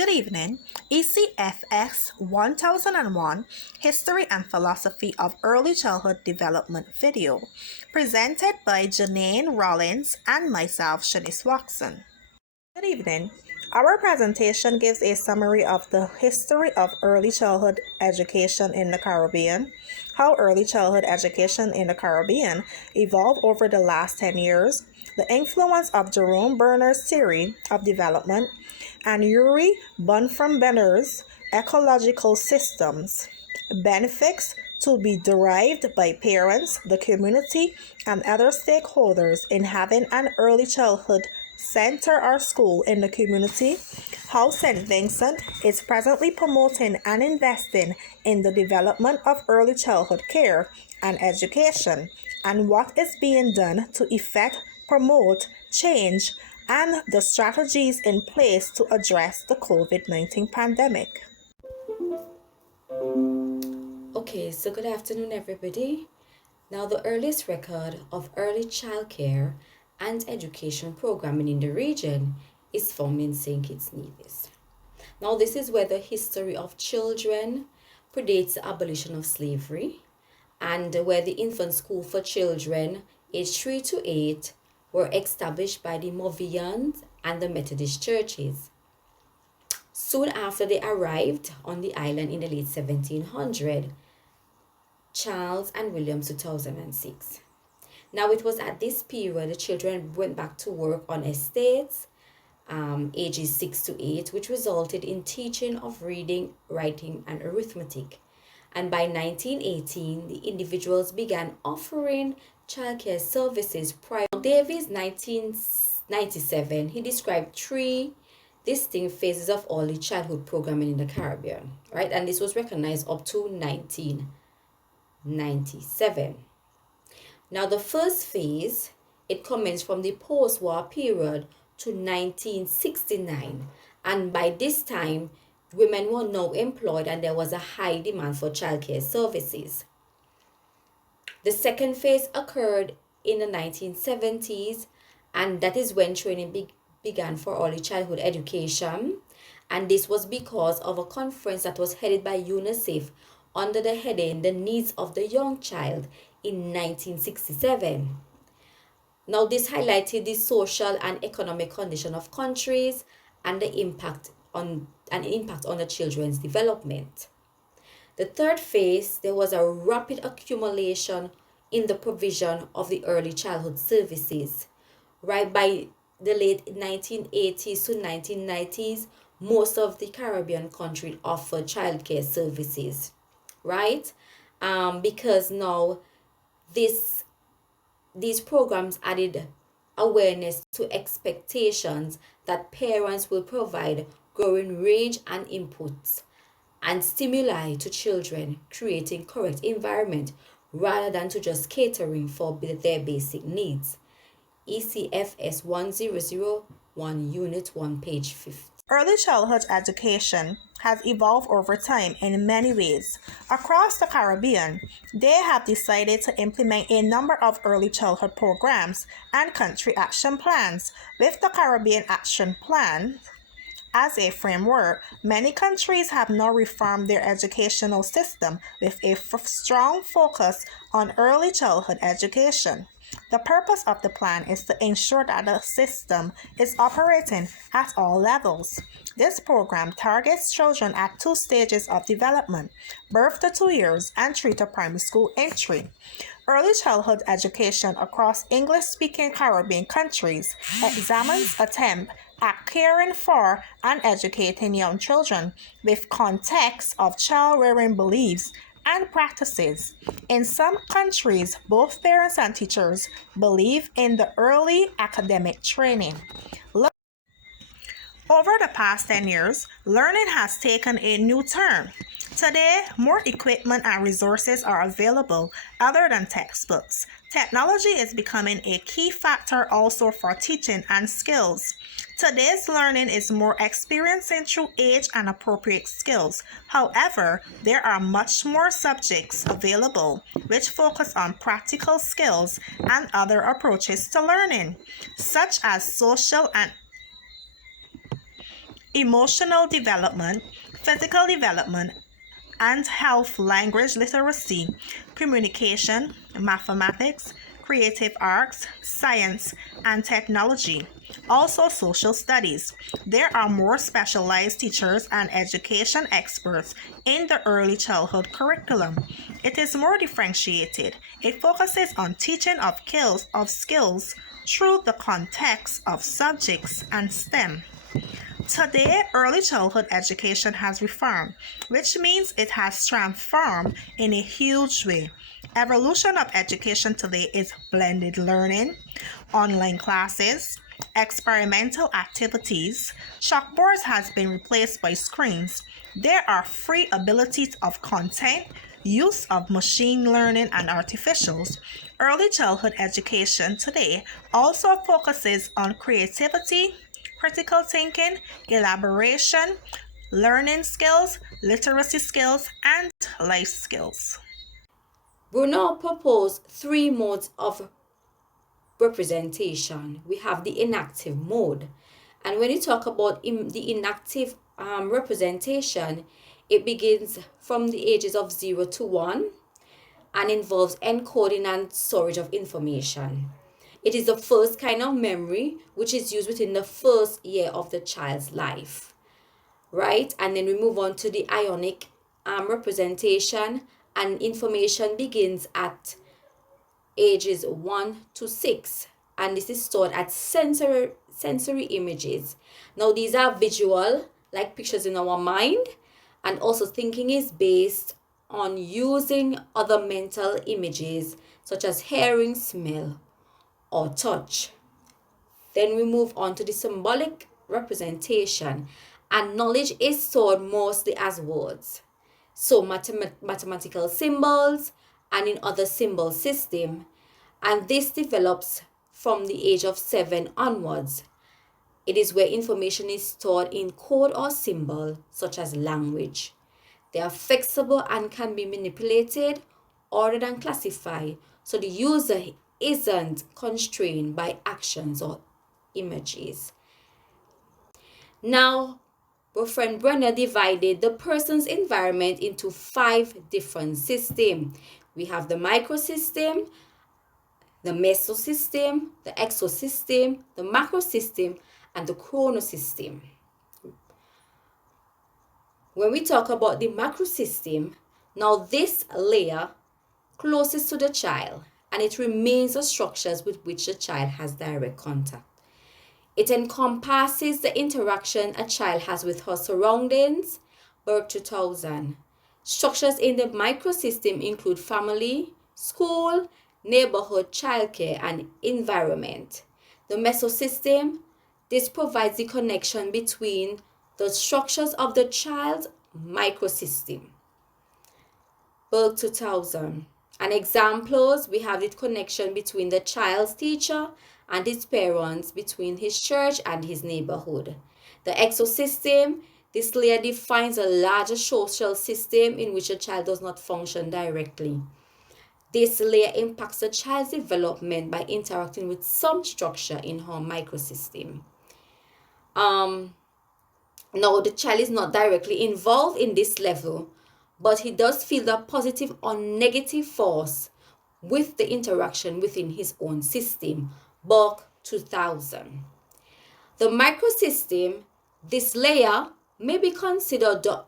Good evening. ECFS1001 History and Philosophy of Early Childhood Development video, presented by Janine Rollins and myself, Shanice Watson. Good evening. Our presentation gives a summary of the history of early childhood education in the Caribbean, how early childhood education in the Caribbean evolved over the last 10 years, the influence of Jerome Berner's theory of development, and Yuri Bonfim-Benner's ecological systems, benefits to be derived by parents, the community, and other stakeholders in having an early childhood center or school in the community, how St. Vincent is presently promoting and investing in the development of early childhood care and education, and what is being done to effect, promote, change, and the strategies in place to address the COVID-19 pandemic. Okay, so good afternoon, everybody. Now, the earliest record of early childcare and education programming in the region is found in St. Kitts Nevis. Now, this is where the history of children predates the abolition of slavery, and where the infant school for children aged 3 to 8 were established by the Moravians and the Methodist churches. Soon after they arrived on the island in the late 1700s, Charles and William 2006. Now it was at this period the children went back to work on estates, ages 6 to 8, which resulted in teaching of reading, writing, and arithmetic. And by 1918, the individuals began offering childcare services. Prior to Davis, 1997, he described 3 distinct phases of early childhood programming in the Caribbean, right? And this was recognized up to 1997. Now, the first phase, it commenced from the post-war period to 1969. And by this time, women were now employed and there was a high demand for childcare services. The second phase occurred in the 1970s, and that is when training began for early childhood education. And this was because of a conference that was headed by UNICEF under the heading The Needs of the Young Child in 1967. Now, this highlighted the social and economic condition of countries and the impact on the children's development. The third phase, there was a rapid accumulation in the provision of the early childhood services. Right by the late 1980s to 1990s, most of the Caribbean countries offered childcare services, right? Because now these programs added awareness to expectations that parents will provide growing range and inputs and stimuli to children, creating correct environment rather than to just catering for their basic needs. ECFS 1001 Unit 1, page 50. Early childhood education has evolved over time in many ways. Across the Caribbean, they have decided to implement a number of early childhood programs and country action plans. With the Caribbean Action Plan as a framework, many countries have now reformed their educational system with a strong focus on early childhood education. The purpose of the plan is to ensure that the system is operating at all levels. This program targets children at 2 stages of development, birth to 2 years and 3 to primary school entry. Early childhood education across English-speaking Caribbean countries examines attempts at caring for and educating young children with context of child-rearing beliefs and practices. In some countries, both parents and teachers believe in the early academic training. Over the past 10 years, learning has taken a new turn. Today, more equipment and resources are available other than textbooks. Technology is becoming a key factor also for teaching and skills. Today's learning is more experiencing through age and appropriate skills. However, there are much more subjects available which focus on practical skills and other approaches to learning, such as social and emotional development, physical development, and health, language literacy, communication, mathematics, creative arts, science, and technology. Also, social studies. There are more specialized teachers and education experts in the early childhood curriculum. It is more differentiated. It focuses on teaching of skills through the context of subjects and STEM. Today, early childhood education has reformed, which means it has transformed in a huge way. Evolution of education today is blended learning, online classes, experimental activities. Chalkboards has been replaced by screens. There are free abilities of content, use of machine learning and artificials. Early childhood education today also focuses on creativity, critical thinking, elaboration, learning skills, literacy skills, and life skills. Bruno proposed three modes of representation. We have the inactive mode. And when you talk about the inactive representation, it begins from the ages of 0 to 1 and involves encoding and storage of information. It is the first kind of memory which is used within the first year of the child's life, right? And then we move on to the ionic representation, and information begins at ages 1 to 6, and this is stored as sensory images. Now these are visual, like pictures in our mind, and also thinking is based on using other mental images such as hearing, smell, or touch. Then we move on to the symbolic representation, and knowledge is stored mostly as words. So mathematical symbols and in other symbol system, and this develops from the age of 7 onwards. It is where information is stored in code or symbol such as language. They are flexible and can be manipulated, ordered and classified, so the user isn't constrained by actions or images. Now, Boyfriend Brenner divided the person's environment into 5 different systems. We have the microsystem, the mesosystem, the exosystem, the macrosystem, and the chronosystem. When we talk about the macrosystem, now this layer closest to the child, and it remains the structures with which the child has direct contact. It encompasses the interaction a child has with her surroundings, birth to 2000. Structures in the microsystem include family, school, neighborhood, childcare, and environment. The mesosystem, this provides the connection between the structures of the child's microsystem. Birth to 2000. And examples, we have the connection between the child's teacher and his parents, between his church and his neighborhood. The exosystem, this layer defines a larger social system in which a child does not function directly. This layer impacts the child's development by interacting with some structure in her microsystem. Now, the child is not directly involved in this level, but he does feel the positive or negative force with the interaction within his own system. Bach 2000. The microsystem, this layer may be considered the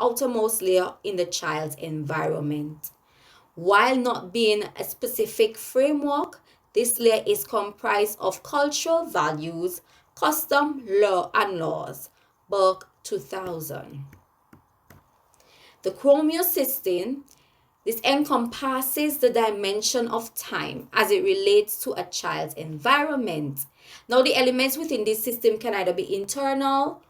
outermost layer in the child's environment. While not being a specific framework, this layer is comprised of cultural values, custom, law, and laws. Bach 2000. The chronosystem, this encompasses the dimension of time as it relates to a child's environment. Now, the elements within this system can either be internal,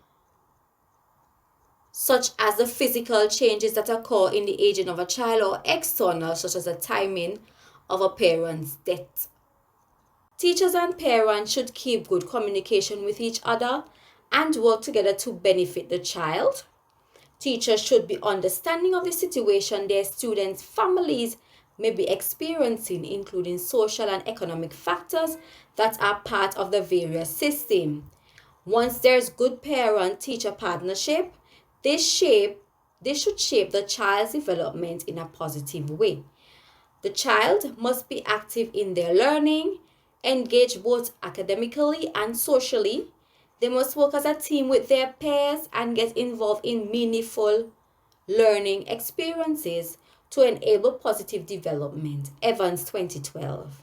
such as the physical changes that occur in the aging of a child, or external, such as the timing of a parent's death. Teachers and parents should keep good communication with each other and work together to benefit the child. Teachers should be understanding of the situation their students' families may be experiencing, including social and economic factors that are part of the various systems. Once there's good parent-teacher partnership, this shape this should shape the child's development in a positive way. The child must be active in their learning, engage both academically and socially. They must work as a team with their peers and get involved in meaningful learning experiences to enable positive development. Evans 2012.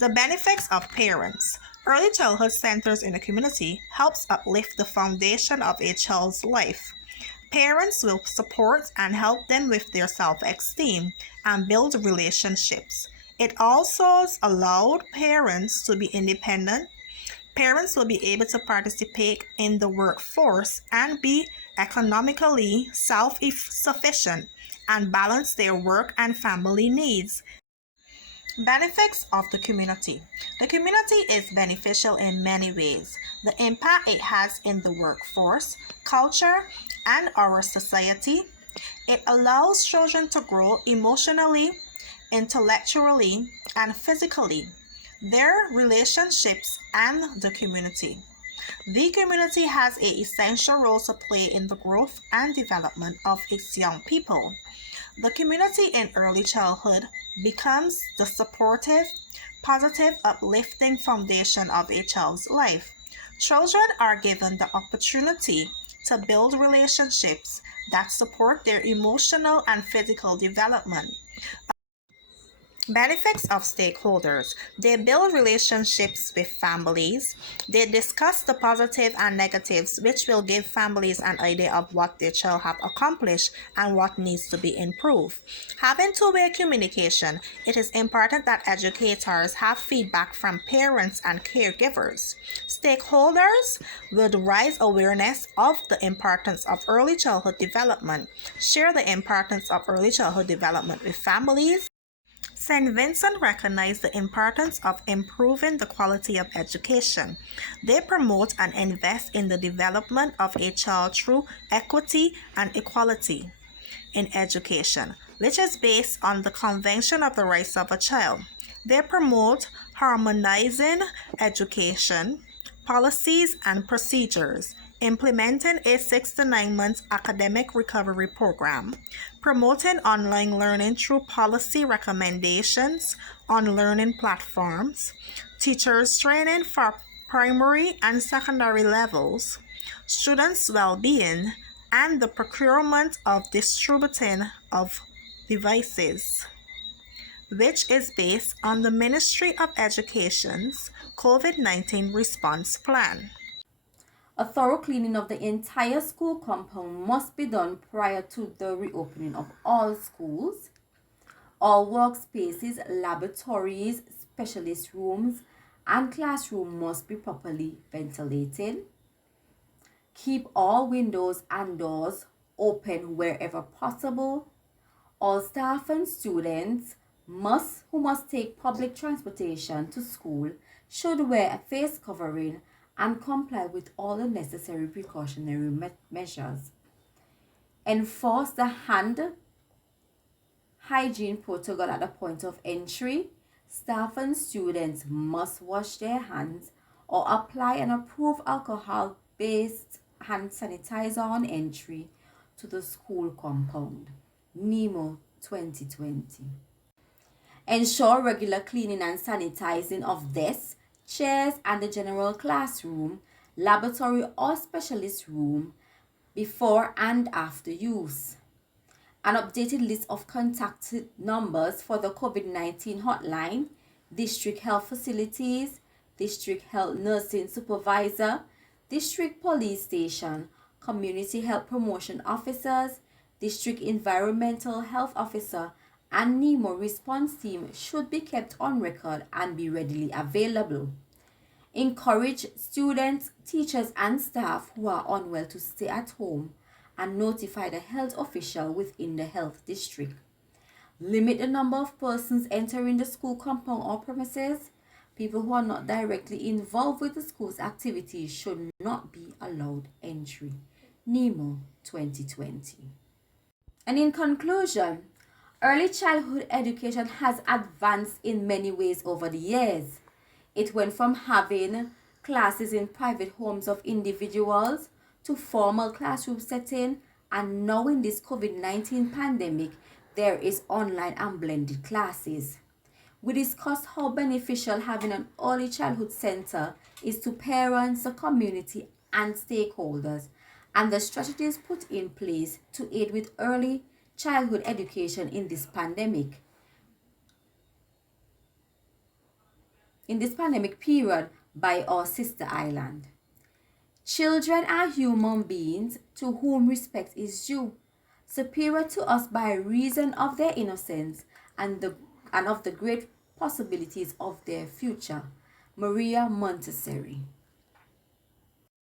The benefits of parents. Early childhood centers in the community helps uplift the foundation of a child's life. Parents will support and help them with their self-esteem and build relationships. It also allowed parents to be independent. Parents will be able to participate in the workforce and be economically self-sufficient and balance their work and family needs. Benefits of the community. The community is beneficial in many ways. The impact it has in the workforce, culture, and our society. It allows children to grow emotionally, intellectually, and physically. Their relationships and the community. The community has an essential role to play in the growth and development of its young people. The community in early childhood becomes the supportive, positive, uplifting foundation of a child's life. Children are given the opportunity to build relationships that support their emotional and physical development. Benefits of stakeholders. They build relationships with families. They discuss the positive and negatives, which will give families an idea of what their child have accomplished and what needs to be improved. Having two-way communication. It is important that educators have feedback from parents and caregivers. Stakeholders will raise awareness of the importance of early childhood development. Share the importance of early childhood development with families. St. Vincent recognized the importance of improving the quality of education. They promote and invest in the development of a child through equity and equality in education, which is based on the Convention of the Rights of a Child. They promote harmonizing education, policies, and procedures, implementing a 6 to 9 month academic recovery program, promoting online learning through policy recommendations on learning platforms, teachers training for primary and secondary levels, students' well-being, and the procurement of distributing of devices, which is based on the Ministry of Education's COVID-19 response plan. A thorough cleaning of the entire school compound must be done prior to the reopening of all schools. All workspaces, laboratories, specialist rooms, and classrooms must be properly ventilated. Keep all windows and doors open wherever possible. All staff and students who must take public transportation to school should wear a face covering and comply with all the necessary precautionary measures. Enforce the hand hygiene protocol at the point of entry. Staff and students must wash their hands or apply an approved alcohol-based hand sanitizer on entry to the school compound. NEMO 2020. Ensure regular cleaning and sanitizing of desks, chairs, and the general classroom, laboratory, or specialist room before and after use. An updated list of contact numbers for the COVID-19 hotline, district health facilities, district health nursing supervisor, district police station, community health promotion officers, district environmental health officer, and NEMO response team should be kept on record and be readily available. Encourage students, teachers, and staff who are unwell to stay at home and notify the health official within the health district. Limit the number of persons entering the school compound or premises. People who are not directly involved with the school's activities should not be allowed entry. NEMO 2020. And in conclusion, early childhood education has advanced in many ways over the years. It went from having classes in private homes of individuals to formal classroom setting, and now in this COVID-19 pandemic, there is online and blended classes. We discussed how beneficial having an early childhood center is to parents, the community, and stakeholders, and the strategies put in place to aid with early childhood education in this pandemic period by our sister island. Children are human beings to whom respect is due, superior to us by reason of their innocence and of the great possibilities of their future. Maria Montessori.